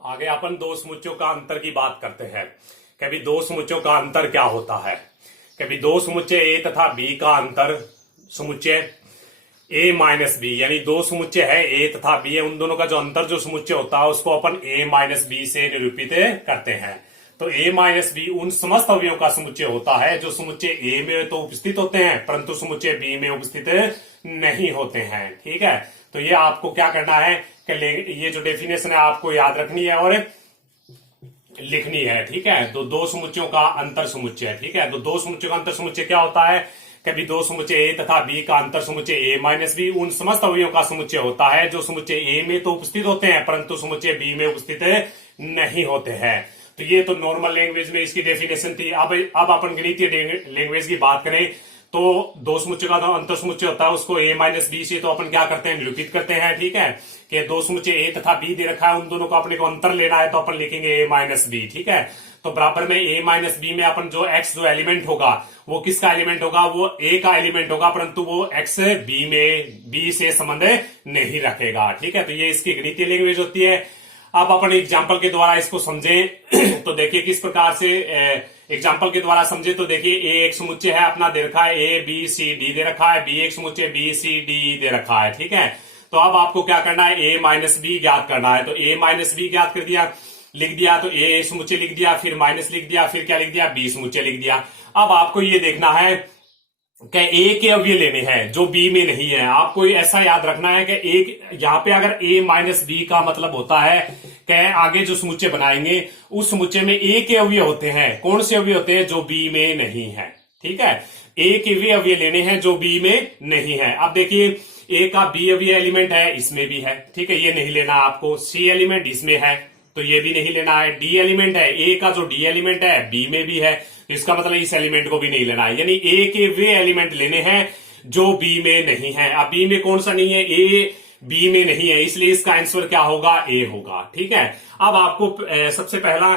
आगे अपन दो समुच्चयों का अंतर की बात करते हैं। कभी दो समुच्चयों का अंतर क्या होता है। कभी दो समुच्चय ए तथा बी का अंतर समुच्चय ए माइनस बी, यानी दो समुच्चय है ए तथा बी है, उन दोनों का जो अंतर जो समुच्चय होता है उसको अपन ए माइनस बी से निरूपित करते हैं। तो ए माइनस बी उन समस्त अवयवों का समुच्चय होता है जो समुच्चय ए में तो उपस्थित होते हैं परंतु समुच्चय बी में उपस्थित नहीं होते हैं। ठीक है, तो ये आपको क्या करना है कि ये जो डेफिनेशन है आपको याद रखनी है और लिखनी है। ठीक है, तो दो समुच्चयों का अंतर समुच्चय। ठीक है, तो दो समुच्चयों का अंतर समुच्चय क्या होता है। कभी दो समुच्चय ए तथा बी का अंतर समुच्चय ए माइनस बी उन समस्त अवयवों का समुच्चय होता है जो समुच्चय ए में तो उपस्थित होते हैं परंतु समुच्चय बी में उपस्थित नहीं होते हैं। तो ये तो नॉर्मल लैंग्वेज में इसकी डेफिनेशन थी। अब अपन गणितीय लैंग्वेज की बात करें तो दो समुच्चय का जो अंतर समुच्चय होता है उसको ए माइनस बी से तो अपन क्या करते हैं, निरूपित करते हैं। ठीक है, कि दो समुच्चय ए तथा बी दे रखा है, उन दोनों को अपने को अंतर लेना है तो अपन लिखेंगे ए माइनस बी। ठीक है, तो बराबर में ए माइनस बी में अपन जो एक्स जो एलिमेंट होगा वो किसका एलिमेंट होगा, वो ए का एलिमेंट होगा परंतु वो एक्स बी में बी से संबंध नहीं रखेगा। ठीक है, तो ये इसकी गणितीय लैंग्वेज होती है। अब अपन एग्जाम्पल के द्वारा इसको समझें तो देखिए किस प्रकार से एग्जाम्पल के द्वारा समझे। तो देखिए ए एक समुच्चय है अपना दे रखा है, ए बी सी डी दे रखा है, बी एक समुच्चय बी सी डी दे रखा है। ठीक है, तो अब आपको क्या करना है, ए माइनस बी ज्ञात करना है। तो ए माइनस बी ज्ञात कर दिया, लिख दिया, तो ए समुच्चय लिख दिया, फिर माइनस लिख दिया, फिर क्या लिख दिया, बी समुच्चय लिख दिया। अब आपको ये देखना है कि ए के अवयव लेने हैं जो बी में नहीं है। आपको ऐसा याद रखना है कि एक यहाँ पे अगर ए माइनस बी का मतलब होता है कि आगे जो समुच्चय बनाएंगे उस समुच्चय में ए के अवयव होते हैं। कौन से अवयव होते हैं, जो बी में नहीं है। ठीक है, ए के वे अवयव लेने हैं जो बी में नहीं है। अब देखिए ए का बी अवयव एलिमेंट है, इसमें भी है। ठीक है, ये नहीं लेना आपको। सी एलिमेंट इसमें है तो ये भी नहीं लेना है। डी एलिमेंट है, ए का जो डी एलिमेंट है बी में भी है तो इसका मतलब इस एलिमेंट को भी नहीं लेना है। यानी ए के वे एलिमेंट लेने हैं जो बी में नहीं है। अब बी में कौन सा नहीं है, ए बी में नहीं है, इसलिए इसका आंसर क्या होगा, ए होगा। ठीक है, अब आपको सबसे पहला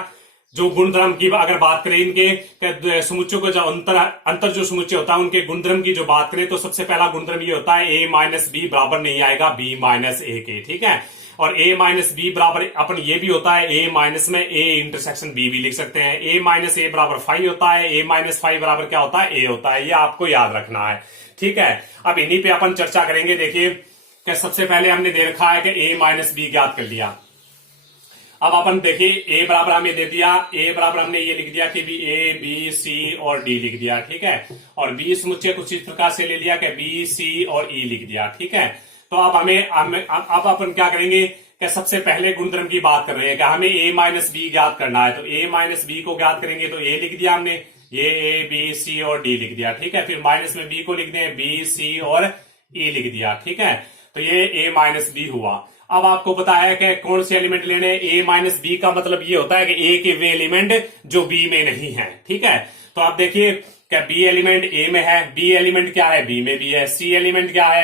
जो गुणधर्म की अगर बात करें, इनके समुच्चयों का जो अंतर जो समुच्चय होता है उनके गुणधर्म की जो बात करें तो सबसे पहला गुणधर्म ये होता है ए माइनस बी बराबर नहीं आएगा बी माइनस ए के। ठीक है, और ए माइनस बी बराबर अपन ये भी होता है ए माइनस में ए इंटरसेक्शन बी भी लिख सकते हैं। ए माइनस ए बराबर 5 होता है, ए माइनस 5 बराबर क्या होता है, ए होता है। ये आपको याद रखना है। ठीक है, अब इन्हीं पे अपन चर्चा करेंगे। देखिए कि सबसे पहले हमने दे रखा है कि ए माइनस बी ज्ञात कर लिया। अब अपन देखिए ए बराबर हमें दे दिया, ए बराबर हमने ये लिख दिया कि भी ए बी सी और डी लिख दिया। ठीक है, और बी समुच्चय कुछ इस प्रकार से ले लिया कि बी सी और ई लिख दिया। ठीक है, तो अब अब अपन क्या करेंगे कि सबसे पहले गुणधर्म की बात कर रहे हैं कि हमें ए माइनस बी ज्ञात करना है। तो ए माइनस बी को ज्ञात करेंगे तो ए लिख दिया हमने, ये ए बी सी और डी लिख दिया। ठीक है, फिर माइनस में बी को लिख दें, बी सी और ई लिख दिया। ठीक है, तो ये ए माइनस बी हुआ। अब आपको पता है कि कौन से एलिमेंट लेने, ए माइनस बी का मतलब ये होता है कि ए के वे एलिमेंट जो बी में नहीं है। ठीक है, तो आप देखिए क्या बी एलिमेंट ए में है, बी एलिमेंट क्या है, बी में भी है। सी एलिमेंट क्या है,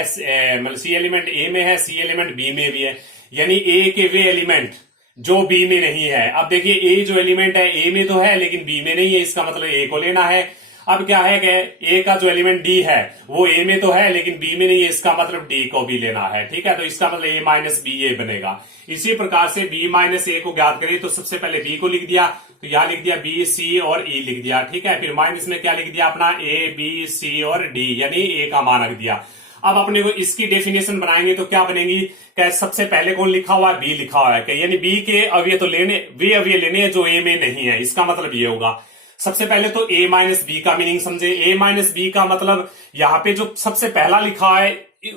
मतलब सी एलिमेंट ए में है, सी एलिमेंट बी में भी है। यानी ए के वे एलिमेंट जो बी में नहीं है। अब देखिए ए जो एलिमेंट है ए में तो है लेकिन बी में नहीं है, इसका मतलब ए को लेना है। अब क्या है कि ए का जो एलिमेंट डी है वो ए में तो है लेकिन बी में नहीं है, इसका मतलब डी को भी लेना है। ठीक है, तो इसका मतलब ए माइनस बी ए बनेगा। इसी प्रकार से बी माइनस ए को ज्ञात करें तो सबसे पहले बी को लिख दिया, तो यहां लिख दिया बी सी और ई लिख दिया। ठीक है, फिर माइनस में क्या लिख दिया अपना ए बी सी और डी, यानी ए का मान रख दिया। अब अपने को इसकी डेफिनेशन बनाएंगे तो क्या बनेगी कि सबसे पहले कौन लिखा हुआ है, बी लिखा हुआ है, यानी बी के अवयव तो लेने, वे अवयव लेने हैं जो ए में नहीं है। इसका मतलब ये होगा सबसे पहले तो ए माइनस बी का मीनिंग समझे। ए माइनस बी का मतलब यहाँ पे जो सबसे पहला लिखा है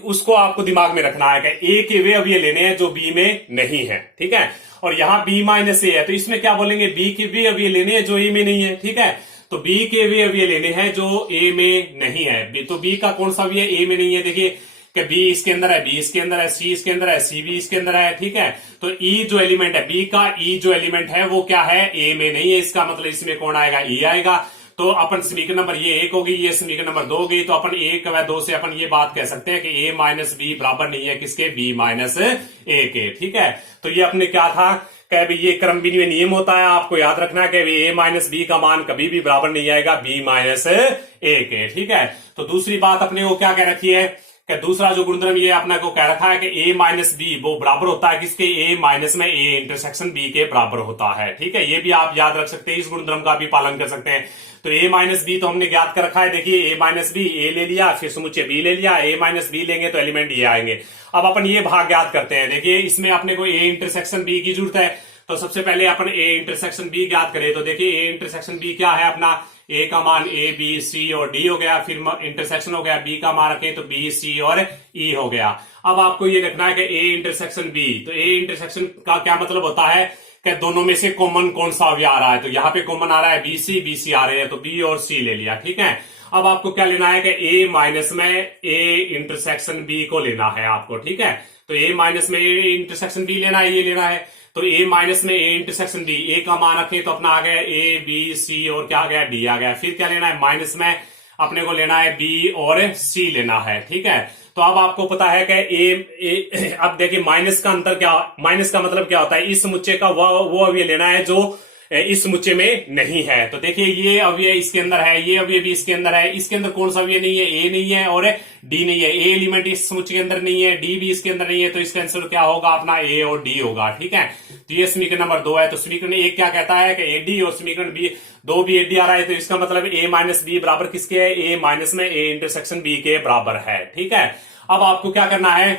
उसको आपको दिमाग में रखना है कि ए के वे अवयव लेने हैं जो बी में नहीं है। ठीक है, और यहाँ बी माइनस ए है तो इसमें क्या बोलेंगे, बी के वे अवयव लेने हैं जो ए में नहीं है। ठीक है, तो बी के वे अवयव लेने हैं जो ए में नहीं है। तो बी का कौन सा अवयव ए में नहीं है, देखिए कि बी इसके अंदर है, बी इसके अंदर है, सी इसके अंदर है, सी भी इसके अंदर है। ठीक है, तो ई जो एलिमेंट है, बी का ई जो एलिमेंट है वो क्या है, ए में नहीं है। इसका मतलब इसमें कौन आएगा, ई आएगा। तो अपन समीकरण नंबर ये 1 होगी, ये समीकरण नंबर 2 होगी। तो अपन 1 व 2 से अपन ये बात कह सकते हैं कि ए माइनस बी बराबर नहीं है किसके, बी माइनस ए के। ठीक है, तो ये अपने क्या था कि ये क्रम विनिमय नियम होता है, आपको याद रखना है कि ए माइनस बी का मान कभी भी बराबर नहीं आएगा बी माइनस ए के। ठीक है, तो दूसरी बात अपने को क्या कह रखी है कि दूसरा जो गुणधर्म ये अपने को कह रखा है कि a माइनस बी वो बराबर होता है किसके, a माइनस में a इंटरसेक्शन b के बराबर होता है। ठीक है, ये भी आप याद रख सकते हैं, इस गुणधर्म का भी पालन कर सकते हैं। तो a माइनस बी तो हमने ज्ञात कर रखा है, देखिए a माइनस बी, a ले लिया, फिर समुच्चय b ले लिया, a माइनस बी लेंगे तो एलिमेंट ये आएंगे। अब अपन ये भाग ज्ञात करते हैं। देखिए इसमें अपने को a इंटरसेक्शन b की जरूरत है, तो सबसे पहले अपन a इंटरसेक्शन b ज्ञात करें। तो देखिए a इंटरसेक्शन b क्या है अपना, a का मान a b c और d हो गया, फिर इंटरसेक्शन हो गया b का मान रखें तो b c और e हो गया। अब आपको ये रखना है कि a इंटरसेक्शन b, तो a इंटरसेक्शन का क्या मतलब होता है कि दोनों में से कॉमन कौन सा अवयव आ रहा है, तो यहाँ पे कॉमन आ रहा है b c आ रहे हैं, तो b और c ले लिया। ठीक है, अब आपको क्या लेना है कि a माइनस में a इंटरसेक्शन b को लेना है आपको। ठीक है, तो a माइनस में a इंटरसेक्शन b लेना है, ये लेना है। तो a माइनस में a इंटरसेक्शन d, a का मान रखें तो अपना आ गया a b c और क्या आ गया d आ गया। फिर क्या लेना है, माइनस में अपने को लेना है b और c लेना है। ठीक है, तो अब आपको पता है कि अब देखिए माइनस का अंतर क्या, माइनस का मतलब क्या होता है, इस समुच्चय का वो अवयव लेना है जो इस समुच्चय में नहीं है। तो देखिए ये अवयव इसके अंदर है, ये अवयव भी इसके अंदर है, इसके अंदर कौन सा अवयव नहीं है, a नहीं है और d नहीं है। a एलिमेंट इस समुच्चय के अंदर नहीं है, d भी इसके अंदर नहीं है, तो इसका आंसर क्या होगा अपना a और d होगा। ठीक है, तो ये समीकरण नंबर 2 है। तो समीकरण 1 क्या कहता है कि ad और समीकरण b 2 भी ad आ रहा है, तो इसका मतलब a माइनस बी बराबर किसके है, a माइनस में a इंटरसेक्शन b के बराबर है। ठीक है, अब आपको क्या करना है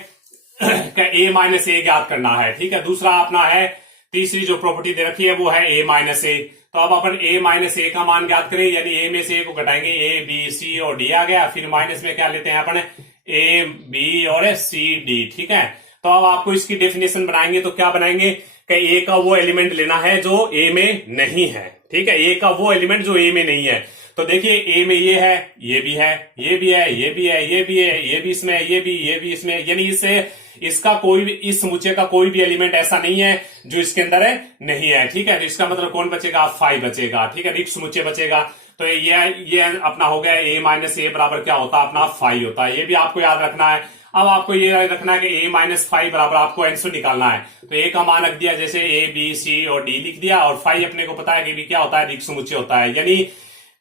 कि a माइनस a ज्ञात करना है। ठीक है, दूसरा अपना है, तीसरी जो प्रॉपर्टी दे रखी है वो है a माइनस a। तो अब अपन a माइनस a का मान ज्ञात करें, यानी a में से a को घटाएंगे, a b c और d आ गया, फिर माइनस में क्या लेते हैं अपन a b और c d। ठीक है, तो अब आपको इसकी डेफिनेशन बनाएंगे, तो क्या बनाएंगे कि a का वो एलिमेंट लेना है जो a में नहीं है। ठीक है, a का वो एलिमेंट जो a में नहीं है। तो देखिए a में ये है, ये भी है, ये भी है, ये भी है, ये भी है, ये भी इसमें, ये भी इसमें, यानी इसका कोई भी, इस समुच्चय का कोई भी एलिमेंट ऐसा नहीं है जो इसके अंदर है नहीं है। ठीक है, तो इसका मतलब कौन बचेगा, फाई बचेगा। ठीक है, रिक्त समुच्चय बचेगा। तो ये अपना हो गया a माइनस a बराबर क्या होता है अपना फाई होता है। ये भी आपको याद रखना है। अब आपको ये रखना है कि a माइनस फाई बराबर आपको आंसर निकालना है। तो a का मान रख दिया, जैसे a b c और d लिख दिया, और फाई अपने को पता है कि भी क्या होता है, रिक्त समुच्चय होता है। यानी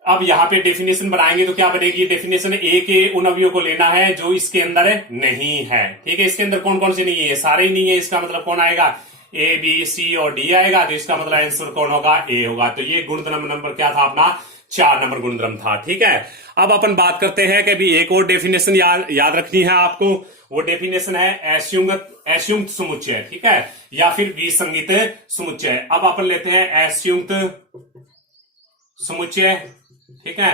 अब यहाँ पे डेफिनेशन बनाएंगे तो क्या बनेगी, डेफिनेशन a के उन अवयवों को लेना है जो इसके अंदर नहीं है। ठीक है, इसके अंदर कौन कौन से नहीं है, सारे ही नहीं है, इसका मतलब कौन आएगा, a b c और d आएगा, तो इसका मतलब आंसर कौन होगा, a होगा। तो ये गुणधर्म नंबर क्या था अपना, 4 नंबर गुणधर्म था। ठीक है, अब अपन बात करते हैं कि भी एक और डेफिनेशन याद रखनी है आपको। वो डेफिनेशन है असंयुक्त समुच्चय। ठीक है, या फिर विसंगत समुच्चय। अब अपन लेते हैं असंयुक्त समुच्चय। ठीक है,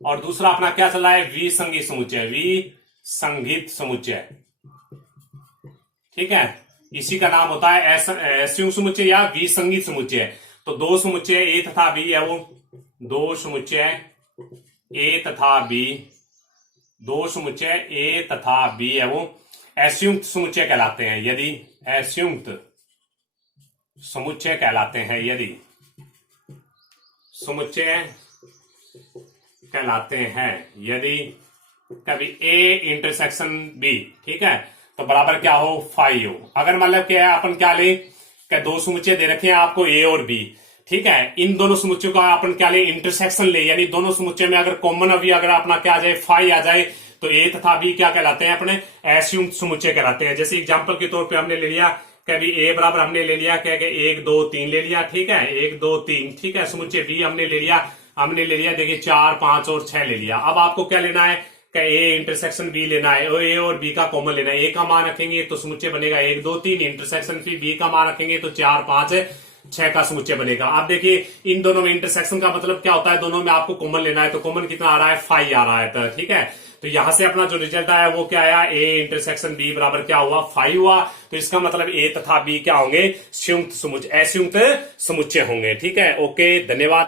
और दूसरा अपना क्या चला है, विसंगत समुच्चय, विसंगत समुच्चय। ठीक है, इसी का नाम होता है असंयुक्त समुच्चय या विसंगत समुच्चय। तो दो समुच्चय a तथा b है, वो दो समुच्चय a तथा b, दो समुच्चय a तथा b है, वो असंयुक्त समुच्चय कहलाते हैं। यदि असंयुक्त समुच्चय कहलाते हैं, यदि समुच्चय कहलाते हैं, यदि कभी a इंटरसेक्शन b। ठीक है, तो बराबर क्या हो, फाई हो। अगर मतलब क्या है, अपन क्या ले कि दो समुच्चय दे रखे हैं आपको a और b। ठीक है, इन दोनों समुच्चयों का अपन क्या ले, इंटरसेक्शन ले, यानी दोनों समुच्चय में अगर कॉमन अवयव अगर अपना क्या आ जाए, फाई आ जाए, तो a तथा b क्या कहलाते हैं, अपने असंयुक्त समुच्चय कहलाते हैं। जैसे एग्जांपल के तौर पे हमने ले लिया कभी a बराबर हमने ले लिया क्या, 1 2 3 ले लिया। ठीक है, 1 2 3। ठीक है, समुच्चय b हमने ले लिया देखिए 4 5 और 6 ले लिया। अब आपको क्या लेना है कि a इंटरसेक्शन b लेना है, a और b का कॉमन लेना है। a का मान रखेंगे तो समुच्चय बनेगा 1 2 3, इंटरसेक्शन फिर b का मान रखेंगे तो 4 5 6 का समुच्चय बनेगा। अब देखिए इन दोनों में इंटरसेक्शन का मतलब क्या होता है, दोनों में आपको कॉमन लेना है, तो कॉमन कितना आ रहा है, फाई आ रहा है। तो ठीक है, तो यहां से अपना जो रिजल्ट आया वो क्या आया, a इंटरसेक्शन b बराबर क्या हुआ, फाई हुआ। तो इसका मतलब a तथा b क्या होंगे, असंयुक्त समुच्चय होंगे। ठीक है, ओके, धन्यवाद।